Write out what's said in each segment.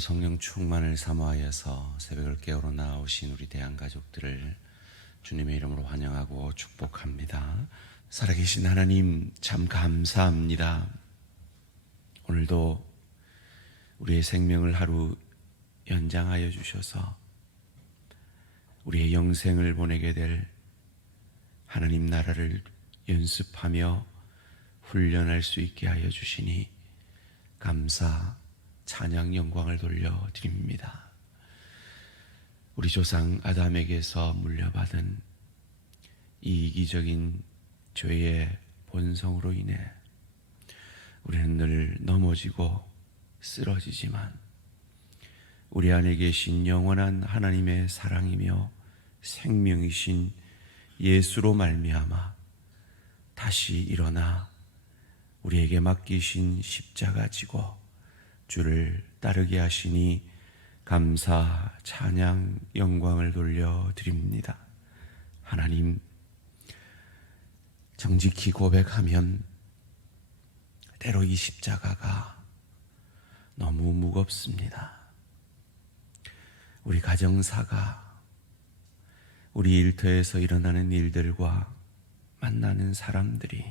성령 충만을 사모하여서 새벽을 깨우러 나오신 우리 대한가족들을 주님의 이름으로 환영하고 축복합니다. 살아계신 하나님 참 감사합니다. 오늘도 우리의 생명을 하루 연장하여 주셔서 우리의 영생을 보내게 될 하나님 나라를 연습하며 훈련할 수 있게 하여 주시니 감사, 찬양, 영광을 돌려드립니다. 우리 조상 아담에게서 물려받은 이 이기적인 죄의 본성으로 인해 우리는 늘 넘어지고 쓰러지지만 우리 안에 계신 영원한 하나님의 사랑이며 생명이신 예수로 말미암아 다시 일어나 우리에게 맡기신 십자가 지고 주를 따르게 하시니 감사, 찬양, 영광을 돌려드립니다. 하나님, 정직히 고백하면 때로 이 십자가가 너무 무겁습니다. 우리 가정사가, 우리 일터에서 일어나는 일들과 만나는 사람들이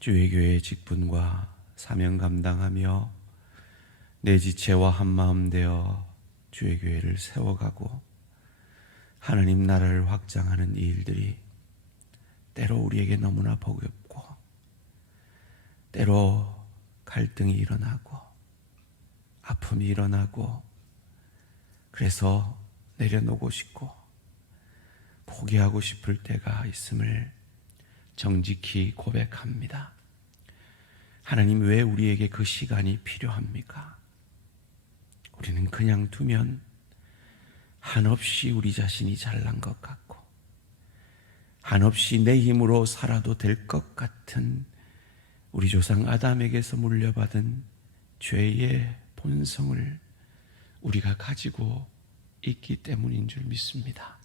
주의 교회의 직분과 사명 감당하며 내 지체와 한마음 되어 주의 교회를 세워가고 하나님 나라를 확장하는 이 일들이 때로 우리에게 너무나 버겁고 때로 갈등이 일어나고 아픔이 일어나고 그래서 내려놓고 싶고 포기하고 싶을 때가 있음을 정직히 고백합니다. 하나님, 왜 우리에게 그 시간이 필요합니까? 우리는 그냥 두면 한없이 우리 자신이 잘난 것 같고 한없이 내 힘으로 살아도 될 것 같은 우리 조상 아담에게서 물려받은 죄의 본성을 우리가 가지고 있기 때문인 줄 믿습니다.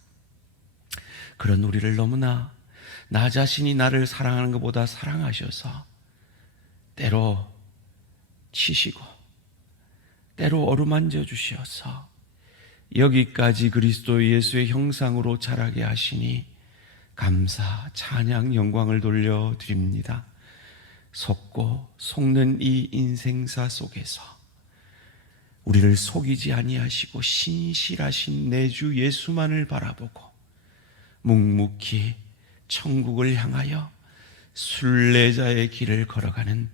그런 우리를 너무나 나 자신이 나를 사랑하는 것보다 사랑하셔서 때로 치시고 때로 어루만져 주셔서 여기까지 그리스도 예수의 형상으로 자라게 하시니 감사, 찬양, 영광을 돌려드립니다. 속고 속는 이 인생사 속에서 우리를 속이지 아니하시고 신실하신 내 주 예수만을 바라보고 묵묵히 천국을 향하여 순례자의 길을 걸어가는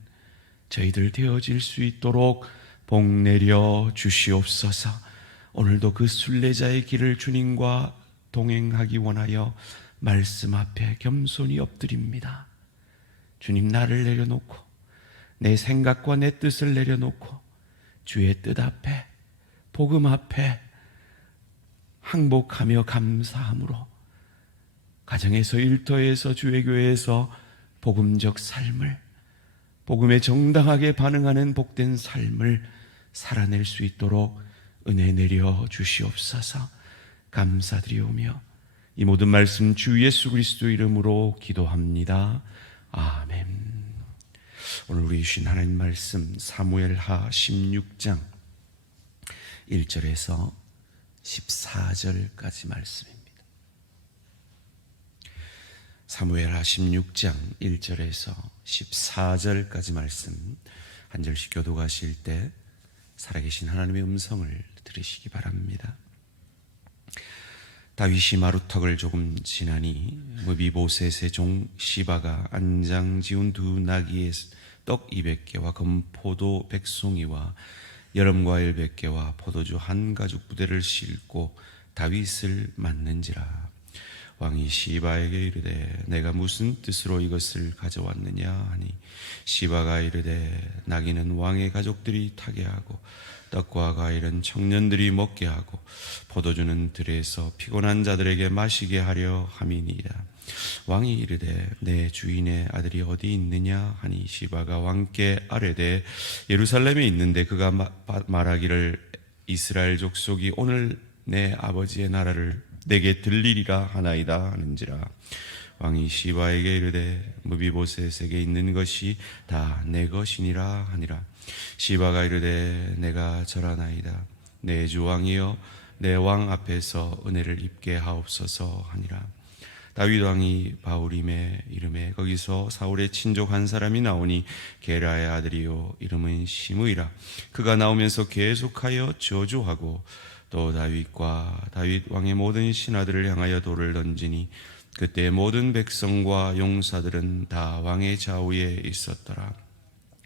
저희들 되어질 수 있도록 복 내려 주시옵소서. 오늘도 그 순례자의 길을 주님과 동행하기 원하여 말씀 앞에 겸손히 엎드립니다. 주님, 나를 내려놓고 내 생각과 내 뜻을 내려놓고 주의 뜻 앞에 복음 앞에 항복하며 감사함으로 가정에서 일터에서 주의 교회에서 복음적 삶을 복음에 정당하게 반응하는 복된 삶을 살아낼 수 있도록 은혜 내려 주시옵소서. 감사드리오며 이 모든 말씀 주 예수 그리스도 이름으로 기도합니다. 아멘. 오늘 우리 주신 하나님 말씀 사무엘하 16장 1절에서 14절까지 말씀입니다. 사무엘하 16장 1절에서 14절까지 말씀 한 절씩 교독하실 때 살아계신 하나님의 음성을 들으시기 바랍니다. 다윗이 마루턱을 조금 지나니 무비보셋의 종 시바가 안장 지운 두 나귀의 떡 200개와 금포도 100송이와 여름과일 100개와 포도주 한 가죽 부대를 싣고 다윗을 맞는지라. 왕이 시바에게 이르되 내가 무슨 뜻으로 이것을 가져왔느냐 하니 시바가 이르되 나귀는 왕의 가족들이 타게 하고 떡과 과일은 청년들이 먹게 하고 포도주는 들에서 피곤한 자들에게 마시게 하려 함이니라. 왕이 이르되 내 주인의 아들이 어디 있느냐 하니 시바가 왕께 아뢰되 예루살렘에 있는데 그가 말하기를 이스라엘 족속이 오늘 내 아버지의 나라를 내게 들리리라 하나이다 하는지라. 왕이 시바에게 이르되 무비보셋에게 있는 것이 다 내 것이니라 하니라. 시바가 이르되 내가 절하나이다. 내 주 왕이여 내 왕 앞에서 은혜를 입게 하옵소서 하니라. 다윗 왕이 바울임에 이름에 거기서 사울의 친족 한 사람이 나오니 게라의 아들이요 이름은 시므이라. 그가 나오면서 계속하여 저주하고 또 다윗과 다윗 왕의 모든 신하들을 향하여 돌을 던지니 그때 모든 백성과 용사들은 다 왕의 좌우에 있었더라.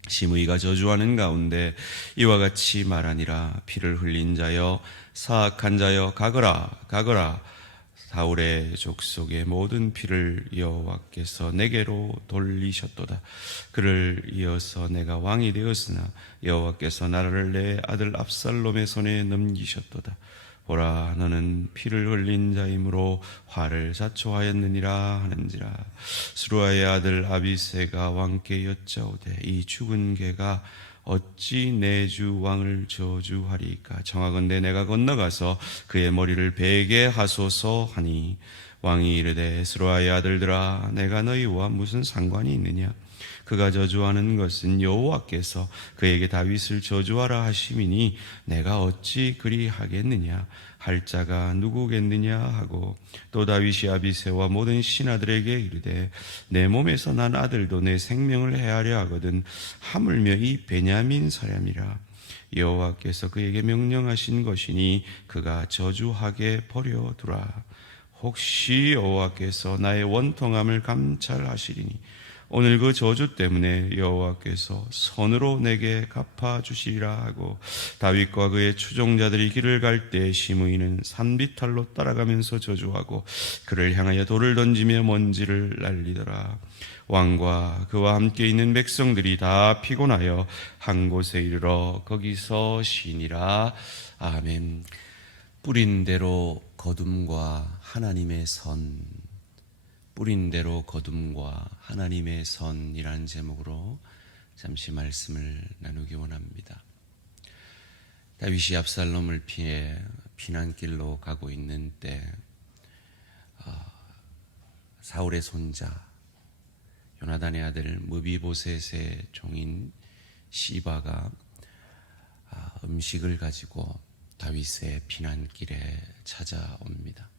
시므이가 저주하는 가운데 이와 같이 말하니라. 피를 흘린 자여 사악한 자여 가거라 가거라. 사울의 족속의 모든 피를 여호와께서 내게로 돌리셨도다. 그를 이어서 내가 왕이 되었으나 여호와께서 나를 내 아들 압살롬의 손에 넘기셨도다. 보라 너는 피를 흘린 자이므로 화를 자초하였느니라 하는지라. 스루아의 아들 아비새가 왕께 여짜오되 이 죽은 개가 어찌 내 주 왕을 저주하리까. 청하건대 내가 건너가서 그의 머리를 베게 하소서 하니 왕이 이르되 스루아의 아들들아 내가 너희와 무슨 상관이 있느냐. 그가 저주하는 것은 여호와께서 그에게 다윗을 저주하라 하심이니 내가 어찌 그리하겠느냐. 할 자가 누구겠느냐 하고 또 다윗이 아비새와 모든 신하들에게 이르되 내 몸에서 난 아들도 내 생명을 해하려 하거든 하물며 이 베냐민 사람이라. 여호와께서 그에게 명령하신 것이니 그가 저주하게 버려두라. 혹시 여호와께서 나의 원통함을 감찰하시리니 오늘 그 저주 때문에 여호와께서 선으로 내게 갚아주시리라 하고 다윗과 그의 추종자들이 길을 갈 때 시므이는 산비탈로 따라가면서 저주하고 그를 향하여 돌을 던지며 먼지를 날리더라. 왕과 그와 함께 있는 백성들이 다 피곤하여 한 곳에 이르러 거기서 쉬니라. 아멘. 뿌린 대로 거둠과 하나님의 선. 뿌린 대로 거둠과 하나님의 선이라는 제목으로 잠시 말씀을 나누기 원합니다. 다윗이 압살롬을 피해 피난길로 가고 있는 때 사울의 손자 요나단의 아들 무비보셋의 종인 시바가 음식을 가지고 다윗의 피난길에 찾아옵니다.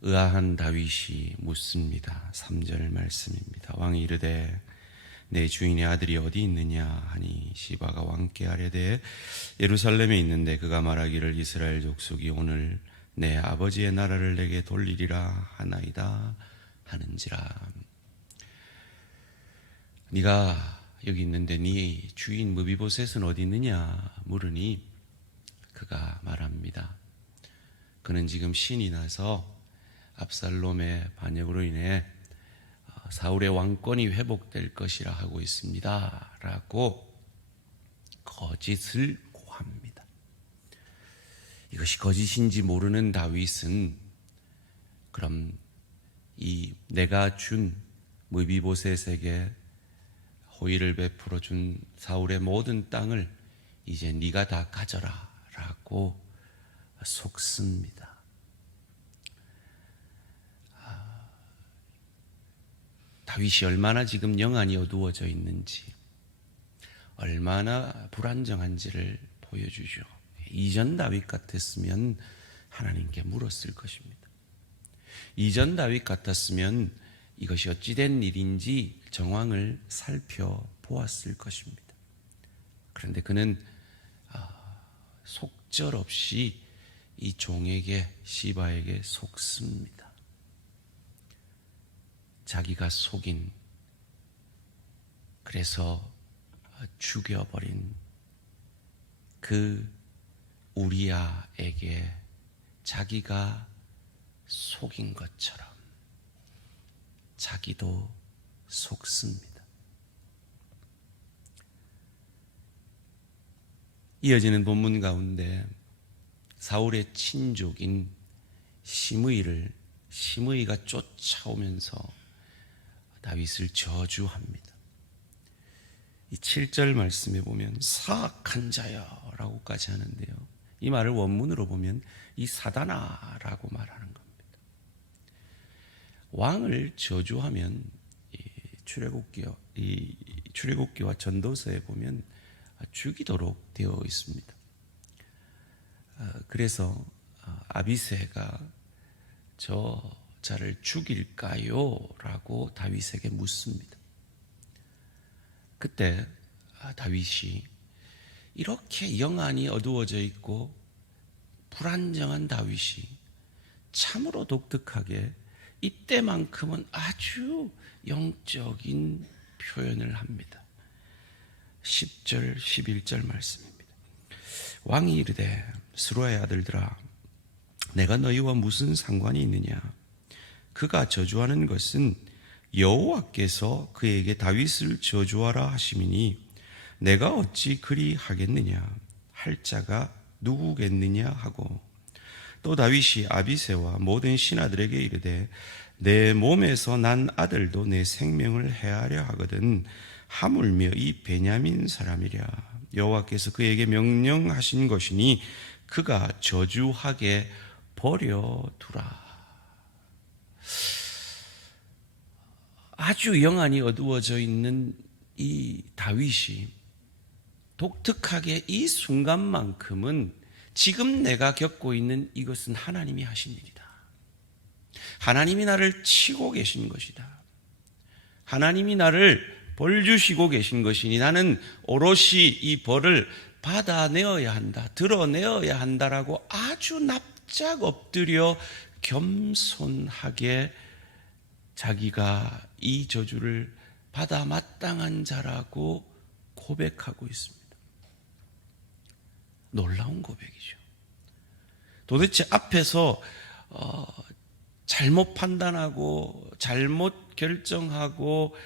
의아한 다윗이 묻습니다. 3절 말씀입니다. 왕이 이르되 내 주인의 아들이 어디 있느냐 하니 시바가 왕께 아뢰되 예루살렘에 있는데 그가 말하기를 이스라엘 족속이 오늘 내 아버지의 나라를 내게 돌리리라 하나이다 하는지라. 네가 여기 있는데 네 주인 무비보셋은 어디 있느냐 물으니 그가 말합니다. 그는 지금 신이 나서 압살롬의 반역으로 인해 사울의 왕권이 회복될 것이라 하고 있습니다 라고 거짓을 고합니다. 이것이 거짓인지 모르는 다윗은 그럼 이 내가 준 무비보셋에게 호의를 베풀어 준 사울의 모든 땅을 이제 네가 다 가져라 라고 속습니다. 다윗이 얼마나 지금 영안이 어두워져 있는지, 얼마나 불안정한지를 보여주죠. 이전 다윗 같았으면 하나님께 물었을 것입니다. 이전 다윗 같았으면 이것이 어찌된 일인지 정황을 살펴보았을 것입니다. 그런데 그는 속절없이 이 종에게 시바에게 속습니다. 자기가 속인, 그래서 죽여버린 그 우리아에게 자기가 속인 것처럼 자기도 속습니다. 이어지는 본문 가운데 사울의 친족인 시므이가 쫓아오면서 다윗을 저주합니다. 이 7절 말씀에 보면 사악한 자여 라고까지 하는데요, 이 말을 원문으로 보면 이 사다나라고 말하는 겁니다. 왕을 저주하면 출애굽기와 전도서에 보면 죽이도록 되어 있습니다. 그래서 아비새가 저 자를 죽일까요? 라고 다윗에게 묻습니다. 그때 다윗이 이렇게 영안이 어두워져 있고 불안정한 다윗이 참으로 독특하게 이때만큼은 아주 영적인 표현을 합니다. 10절 11절 말씀입니다. 왕이 이르되 스루아의 아들들아 내가 너희와 무슨 상관이 있느냐? 그가 저주하는 것은 여호와께서 그에게 다윗을 저주하라 하심이니 내가 어찌 그리 하겠느냐? 할 자가 누구겠느냐 하고 또 다윗이 아비새와 모든 신하들에게 이르되 내 몸에서 난 아들도 내 생명을 해하려 하거든 하물며 이 베냐민 사람이랴 여호와께서 그에게 명령하신 것이니 그가 저주하게 버려두라. 아주 영안이 어두워져 있는 이 다윗이 독특하게 이 순간만큼은 지금 내가 겪고 있는 이것은 하나님이 하신 일이다. 하나님이 나를 치고 계신 것이다. 하나님이 나를 벌 주시고 계신 것이니 나는 오롯이 이 벌을 받아내어야 한다, 드러내어야 한다라고 아주 납작 엎드려 겸손하게 자기가 이 저주를 받아 마땅한 자라고 고백하고 있습니다. 놀라운 고백이죠. 도대체 앞에서 잘못 판단하고 잘못 결정하고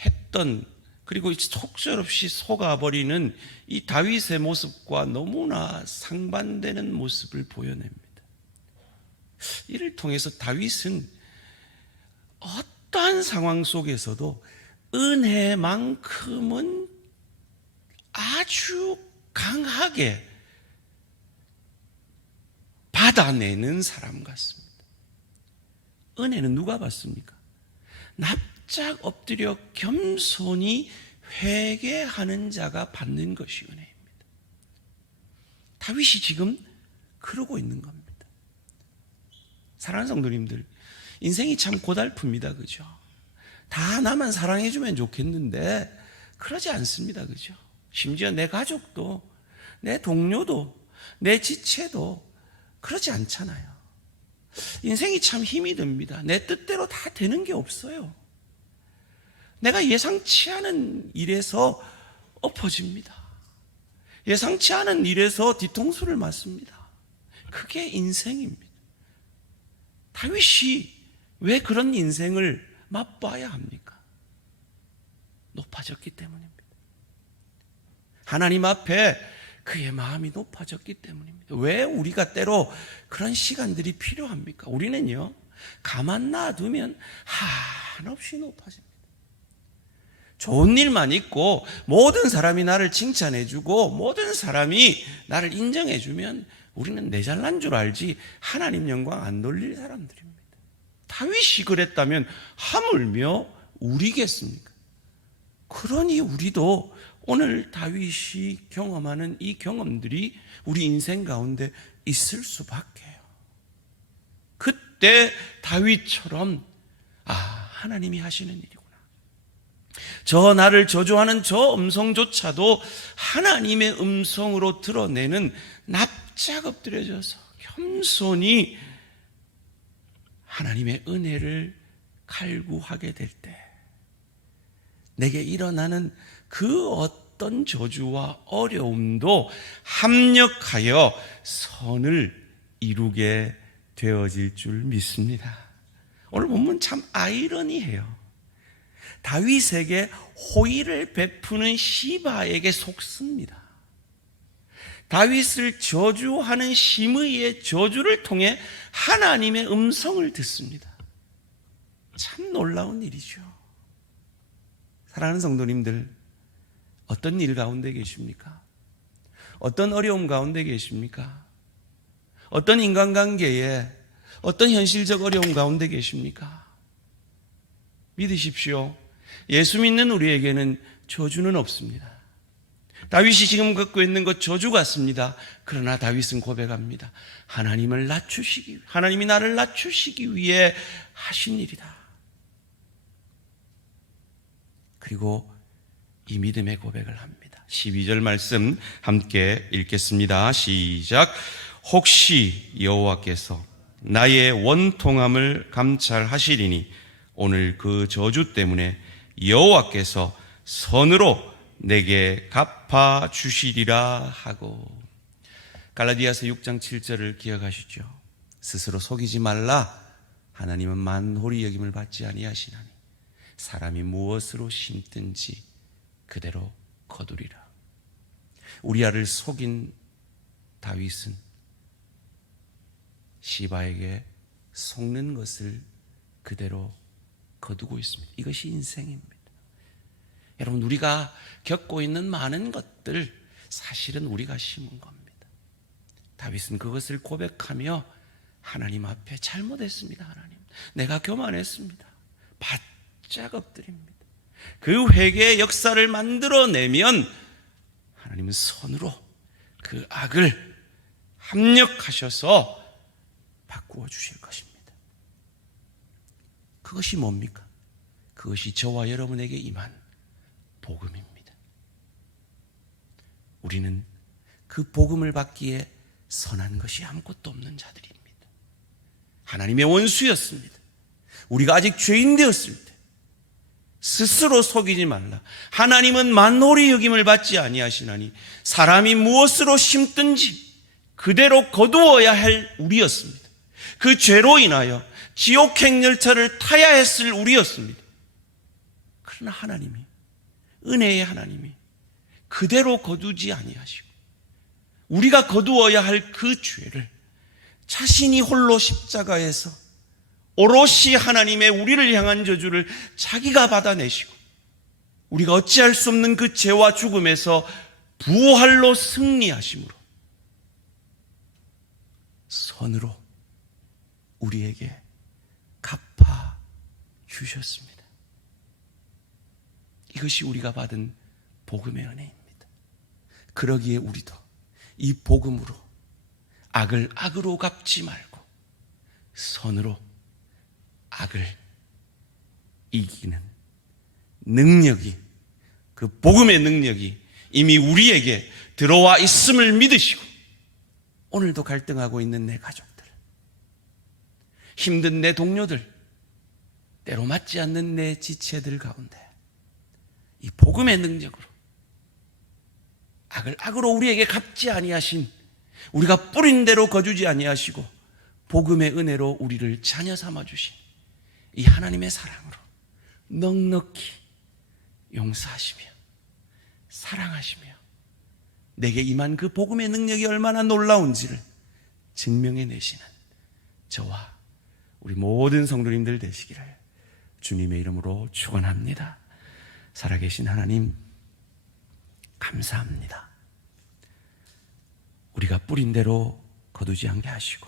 했던, 그리고 속절없이 속아버리는 이 다윗의 모습과 너무나 상반되는 모습을 보여냅니다. 이를 통해서 다윗은 어떠한 상황 속에서도 은혜만큼은 아주 강하게 받아내는 사람 같습니다. 은혜는 누가 받습니까? 납작 엎드려 겸손히 회개하는 자가 받는 것이 은혜입니다. 다윗이 지금 그러고 있는 겁니다. 사랑하는 성도님들, 인생이 참 고달픕니다. 그죠? 다 나만 사랑해주면 좋겠는데 그러지 않습니다. 그죠? 심지어 내 가족도, 내 동료도, 내 지체도 그러지 않잖아요. 인생이 참 힘이 듭니다. 내 뜻대로 다 되는 게 없어요. 내가 예상치 않은 일에서 엎어집니다. 예상치 않은 일에서 뒤통수를 맞습니다. 그게 인생입니다. 다윗이 왜 그런 인생을 맛봐야 합니까? 높아졌기 때문입니다. 하나님 앞에 그의 마음이 높아졌기 때문입니다. 왜 우리가 때로 그런 시간들이 필요합니까? 우리는요, 가만 놔두면 한없이 높아집니다. 좋은 일만 있고 모든 사람이 나를 칭찬해주고 모든 사람이 나를 인정해주면 우리는 내 잘난 줄 알지 하나님 영광 안 돌릴 사람들입니다. 다윗이 그랬다면 하물며 우리겠습니까? 그러니 우리도 오늘 다윗이 경험하는 이 경험들이 우리 인생 가운데 있을 수밖에요. 그때 다윗처럼 하나님이 하시는 일이구나. 저 나를 저주하는 저 음성조차도 하나님의 음성으로 드러내는 납작 엎드려져서 겸손히 하나님의 은혜를 갈구하게 될 때 내게 일어나는 그 어떤 저주와 어려움도 합력하여 선을 이루게 되어질 줄 믿습니다. 오늘 본문 참 아이러니해요. 다윗에게 호의를 베푸는 시바에게 속습니다. 다윗을 저주하는 심의의 저주를 통해 하나님의 음성을 듣습니다. 참 놀라운 일이죠. 사랑하는 성도님들, 어떤 일 가운데 계십니까? 어떤 어려움 가운데 계십니까? 어떤 인간관계에 어떤 현실적 어려움 가운데 계십니까? 믿으십시오. 예수 믿는 우리에게는 저주는 없습니다. 다윗이 지금 갖고 있는 것 저주 같습니다. 그러나 다윗은 고백합니다. 하나님이 나를 낮추시기 위해 하신 일이다. 그리고 이 믿음의 고백을 합니다. 12절 말씀 함께 읽겠습니다. 시작. 혹시 여호와께서 나의 원통함을 감찰하시리니 오늘 그 저주 때문에 여호와께서 선으로 내게 갚아 주시리라 하고. 갈라디아서 6장 7절을 기억하시죠? 스스로 속이지 말라. 하나님은 만홀히 여김을 받지 아니하시나니 사람이 무엇으로 심든지 그대로 거두리라. 우리아를 속인 다윗은 시바에게 속는 것을 그대로 거두고 있습니다. 이것이 인생입니다. 여러분, 우리가 겪고 있는 많은 것들 사실은 우리가 심은 겁니다. 다윗은 그것을 고백하며 하나님 앞에 잘못했습니다. 하나님, 내가 교만했습니다. 바짝 엎드립니다. 그 회개의 역사를 만들어내면 하나님은 선으로 그 악을 합력하셔서 바꾸어 주실 것입니다. 그것이 뭡니까? 그것이 저와 여러분에게 임한 복음입니다. 우리는 그 복음을 받기에 선한 것이 아무것도 없는 자들입니다. 하나님의 원수였습니다. 우리가 아직 죄인 되었을 때 스스로 속이지 말라. 하나님은 만홀히 여김을 받지 아니하시나니 사람이 무엇으로 심든지 그대로 거두어야 할 우리였습니다. 그 죄로 인하여 지옥행 열차를 타야 했을 우리였습니다. 그러나 하나님이, 은혜의 하나님이 그대로 거두지 아니하시고 우리가 거두어야 할 그 죄를 자신이 홀로 십자가에서 오롯이 하나님의 우리를 향한 저주를 자기가 받아내시고 우리가 어찌할 수 없는 그 죄와 죽음에서 부활로 승리하심으로 선으로 우리에게 갚아 주셨습니다. 이것이 우리가 받은 복음의 은혜입니다. 그러기에 우리도 이 복음으로 악을 악으로 갚지 말고 선으로 악을 이기는 능력이, 그 복음의 능력이 이미 우리에게 들어와 있음을 믿으시고 오늘도 갈등하고 있는 내 가족들, 힘든 내 동료들, 때로 맞지 않는 내 지체들 가운데 이 복음의 능력으로 악을 악으로 우리에게 갚지 아니하신, 우리가 뿌린 대로 거두지 아니하시고 복음의 은혜로 우리를 자녀 삼아 주신 이 하나님의 사랑으로 넉넉히 용서하시며 사랑하시며 내게 임한 그 복음의 능력이 얼마나 놀라운지를 증명해내시는 저와 우리 모든 성도님들 되시기를 주님의 이름으로 축원합니다. 살아계신 하나님, 감사합니다. 우리가 뿌린 대로 거두지 않게 하시고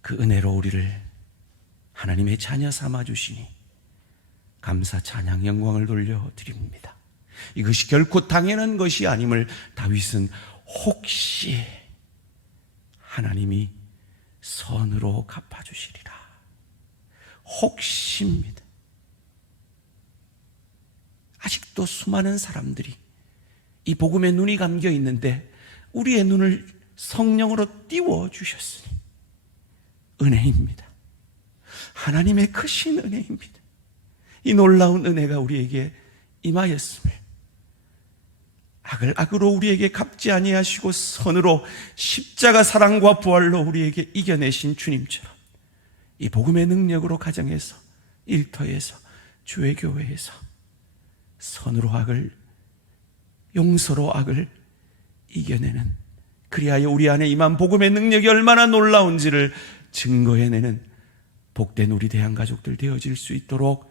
그 은혜로 우리를 하나님의 자녀 삼아 주시니 감사, 찬양, 영광을 돌려드립니다. 이것이 결코 당연한 것이 아님을 다윗은 혹시 하나님이 선으로 갚아주시리라, 혹시입니다. 아직도 수많은 사람들이 이 복음에 눈이 감겨 있는데 우리의 눈을 성령으로 띄워주셨으니 은혜입니다. 하나님의 크신 은혜입니다. 이 놀라운 은혜가 우리에게 임하였음을, 악을 악으로 우리에게 갚지 아니하시고 선으로 십자가 사랑과 부활로 우리에게 이겨내신 주님처럼 이 복음의 능력으로 가정에서, 일터에서, 주의 교회에서 선으로 악을, 용서로 악을 이겨내는, 그리하여 우리 안에 임한 복음의 능력이 얼마나 놀라운지를 증거해내는 복된 우리 대한가족들 되어질 수 있도록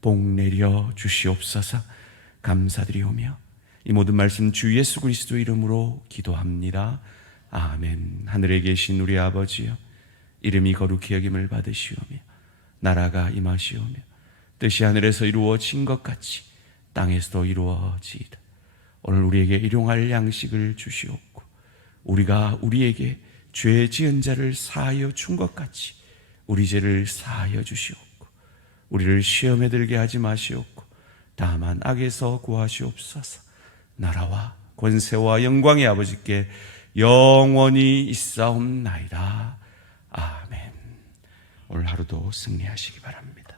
복 내려 주시옵소서. 감사드리오며 이 모든 말씀 주 예수 그리스도 이름으로 기도합니다. 아멘. 하늘에 계신 우리 아버지여, 이름이 거룩히 여김을 받으시오며 나라가 임하시오며 뜻이 하늘에서 이루어진 것 같이 땅에서도 이루어지이다. 오늘 우리에게 일용할 양식을 주시옵고 우리가 우리에게 죄 지은 자를 사하여 준 것 같이 우리 죄를 사하여 주시옵고 우리를 시험에 들게 하지 마시옵고 다만 악에서 구하시옵소서. 나라와 권세와 영광의 아버지께 영원히 있사옵나이다. 아멘. 오늘 하루도 승리하시기 바랍니다.